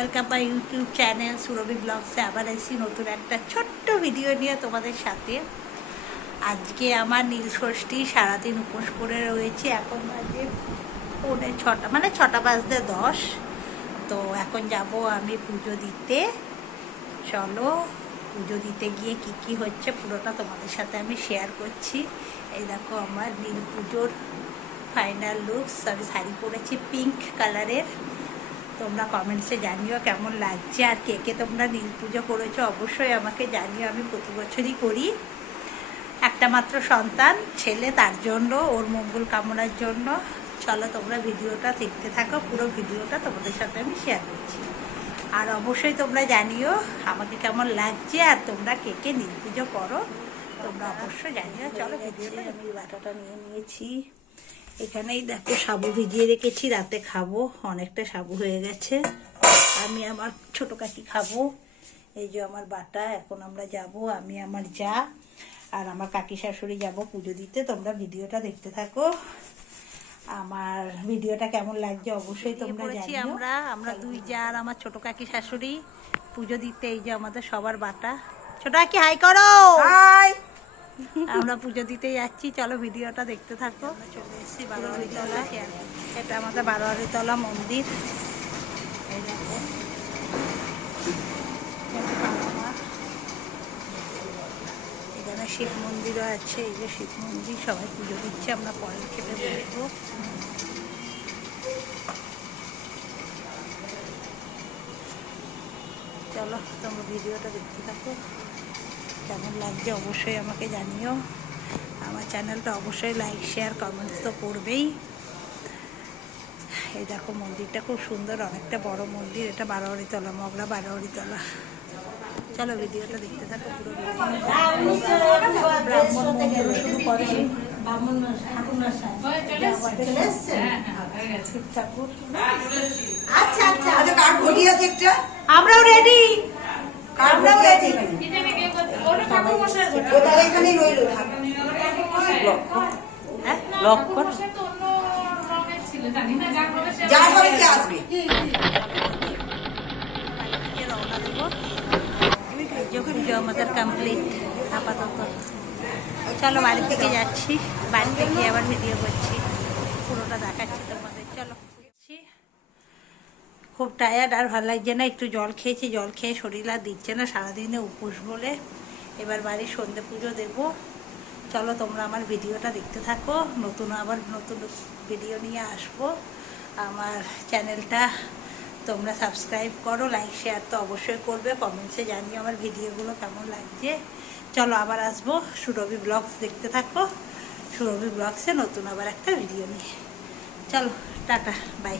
Welcome my YouTube channel Surabhi ব্লগসে আবার এসেছি নতুন একটা ছোট্ট ভিডিও নিয়ে তোমাদের সাথে। আজকে আমার নীল ষষ্ঠী, সারাদিন উপোস করে রয়েছে। এখন বাজে পৌনে ছটা মানে ছটা বাজতে দশ। তো এখন যাব আমি পুজো দিতে। চলো, পুজো দিতে গিয়ে কি কি হচ্ছে পুরোটা তোমাদের সাথে আমি শেয়ার করছি। এই দেখো আমার নীল পুজোর ফাইনাল লুকস আমি শাড়ি পরেছি পিঙ্ক কালারের তোমরা কমেন্টসে জানিও কেমন লাগছে আর কে কে তোমরা নীল পুজো করেছ অবশ্যই আমাকে জানিও আমি প্রতি বছরই করি। একটা মাত্র সন্তান ছেলে তার জন্য ওর মঙ্গল কামনার জন্য। চলো তোমরা ভিডিওটা দেখতে থাকো পুরো ভিডিওটা তোমাদের সাথে আমি শেয়ার করছি। আর অবশ্যই তোমরা জানিও আমাকে কেমন লাগছে আর তোমরা কে কে নীল পুজো করো তোমরা অবশ্যই জানিও। চলো ভিডিওটা আমি বাটাটা নিয়ে নিয়েছি। এখানেই দেখো সাবু ভিজিয়ে রেখেছি রাতে খাব অনেকটা সাবু হয়ে গেছে। আমি আমার ছোট কাকি খাব এই যে আমার বাটা এখন আমরা যাব আমি আমার যা আর আমার কাকি শাশুড়ি যাব পুজো দিতে তোমরা ভিডিওটা দেখতে থাকো। আমার ভিডিওটা কেমন লাগছে অবশ্যই তোমরা জানিও। আমরা আমরা দুই যা আর আমার ছোট কাকি শাশুড়ি পুজো দিতে এই যে আমাদের সবার বাটা। ছোট কাকি হাই করো! হাই! আমরা পুজো দিতে যাচ্ছি। চলো ভিডিওটা দেখতে থাকো। বারোয়ারিতলা। এটা আমাদের বারোয়ারিতলা মন্দির। এখানে শিব মন্দিরও আছে। এই যে শিব মন্দির, সবাই পুজো দিচ্ছে। আমরা পরের খেতে বসবো। চলো, তোমরা ভিডিওটা দেখতে থাকো। কেমন লাগছে অবশ্যই আমাকে জানিও। আমার চ্যানেলটা অবশ্যই লাইক শেয়ার কমেন্টস তো করবেই এই দেখো মন্দিরটা খুব সুন্দর অনেকটা বড় মন্দির। এটা বারোয়ারি বারোয়ারিতলা মগরা বারোয়ারিতলা। চলো ভিডিওটা দেখতে থাকো পুরো ব্রাহ্মণ মন্দির শুরু করছি ঠাকুর আচ্ছা আচ্ছা। আচ্ছা কার আমরাও রেডি কার ঘটি আছে এখানে ও তাহলে এখানেই রইল থাক হ্যাঁ লক কর। যার হবে সে আসবে। বাড়িতে রওনা দেবো যখন আমাদের কমপ্লিট আপাতত। চলো বাড়ি থেকে যাচ্ছি। বাড়িতে গিয়ে আবার ভিডিও করছি। পুরোটা দেখাচ্ছি তোমাদের। চলো খুব টায়ার্ড আর ভালো লাগছে না একটু জল খেয়েছি। জল খেয়ে শরীর আর দিচ্ছে না সারাদিনে উপোস বলে। এবার বাড়ির সন্ধে পুজো দেবো। চলো তোমরা আমার ভিডিওটা দেখতে থাকো। নতুন আবার নতুন ভিডিও নিয়ে আসব। আমার চ্যানেলটা তোমরা সাবস্ক্রাইব করো লাইক শেয়ার তো অবশ্যই করবে। কমেন্টসে জানিও আমার ভিডিওগুলো কেমন লাগছে। চলো আবার আসব সুরভি ব্লগস দেখতে থাকো। সুরভি ব্লগসে নতুন আবার একটা ভিডিও নিয়ে। চলো, টাটা বাই